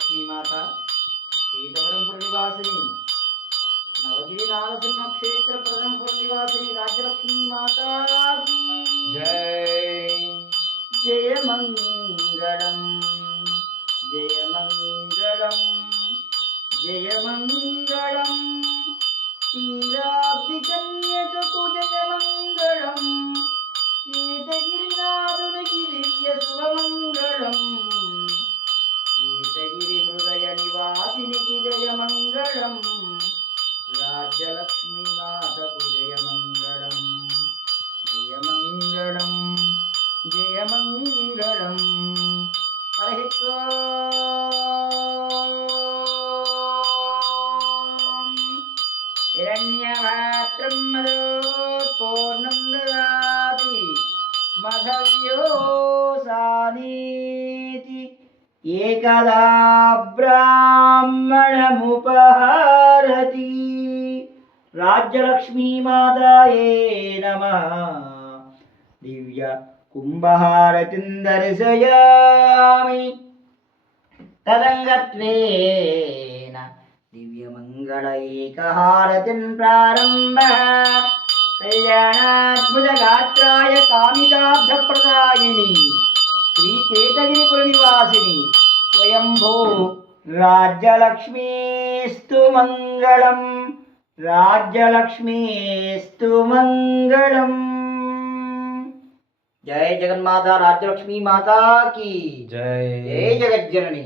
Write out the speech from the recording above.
రాజ్యలక్ష్మీ మాత పీఠవరంపుర నివాసిని నవగిరి నారసింహ క్షేత్ర ప్రథమపుర నివాసిని రాజ్యలక్ష్మీ మాతాకి జయ మంగళం జయ మంగళం జయ మంగళం క్షీరాబ్ది కన్యకకు జయ మంగళం కేతగిరినాథునికి దివ్య శుభమంగళం కేతగిరి హృదయ నివాసినికి జయ మంగళం రాజ్యలక్ష్మీ మాతకు జయ మంగళం జయ మంగళం జయ మంగళం హరి హిరణ్యపాత్రం మదోత్పూర్ణం దదాతి మధవ్యోసానీతి ఏకదా బ్రాహ్మణముపహారతి రాజ్యలక్ష్మీ మాతాయే నమః దివ్య కుంభహారతిం దర్శయామి తదంగత్వేన దివ్యమంగళ ఏకహారతిం ప్రారంభ కళ్యాణాద్భుతగాత్రాయ కామితార్థప్రదాయిని శ్రీకేతగిరిపుర నివాసిని స్వయంభూ రాజ్యలక్ష్మీస్తు మంగళం రాజ్యలక్ష్మీస్తు మంగళం జయ జగన్మాత రాజ్యలక్ష్మీ మాతా की जय जय जगज्जननी।